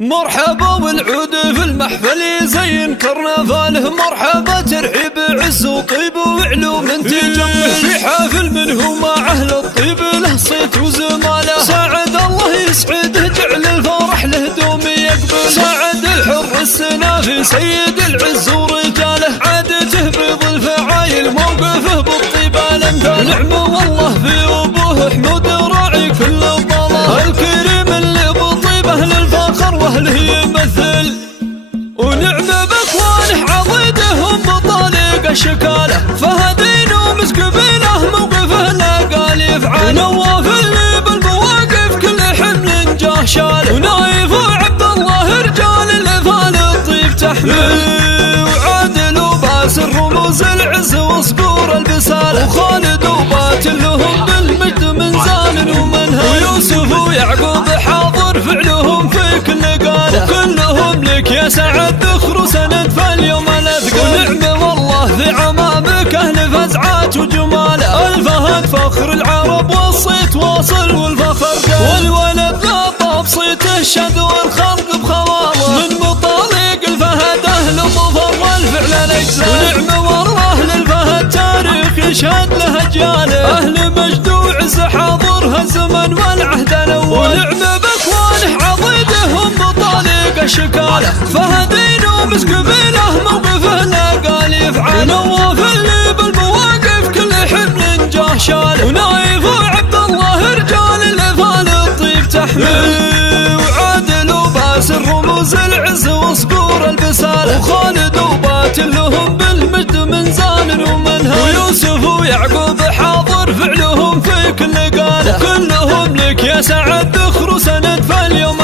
مرحبا والعود في المحفل يزين كرنفاله، مرحبا ترحيب عز وطيب وعلوم تجمل في حافل منه مع اهل الطيب له صيت وزماله. ساعد الله يسعده جعل الفرح له دوم يقبل، ساعد الحر السنافي سيد العز ورجاله، عادته بيض الفعايل موقفه بالطيب الامثال. نعم والله في ابوه حمود راعي كل الضلال، الكريم اللي بطيبه للفخر واهله يمثل. ونعم باخوانه عضيدهم بطالق الشكاله، فهدين ومسقبيله موقفه لا قال يفعل. نواف اللي بالمواقف كل حمل جاه شاله، ونايف وعبد الله رجال الافال الطيب تحمل. وعادل وباسل رموز العز وصقور البساله، وخالد وباتل لهم بالمجد من زال ومنهل. ويوسف ويعقوب حاضر فعلهم في كل قاله، وكلهم لك يا سعد ذخر وسند فاليوم الاثقل. ونعم والله في عمامك اهل فزعات وجماله، الفهد فخر العرب والصيت واصل والفخر قال. والولد ذا طاب صيته الشد والخلق بخواله، من مطالق الفهد اهل ظفر والفعل الاجزال. ونعم والله للفهد تاريخ يشهد له اجياله، اهل مجد وعز حاضرها الزمن والعهد الاول. ونعم باخوانه عضيدهم بطالق الشكاله، فهدين ومسقبيله موقفه لا قال يفعل. نواف اللي بالمواقف كل حمل جاه شاله، ونايف وعبد الله رجال الافال الطيب تحمل. وعادل وباسل رموز العز وصقور البساله، وخالد وباتل لهم بالمجد من زال ومنهل. ويوسف ويعقوب حاضر فعلهم في كل قاله، وكلهم لك يا سعد ذخر وسند فاليوم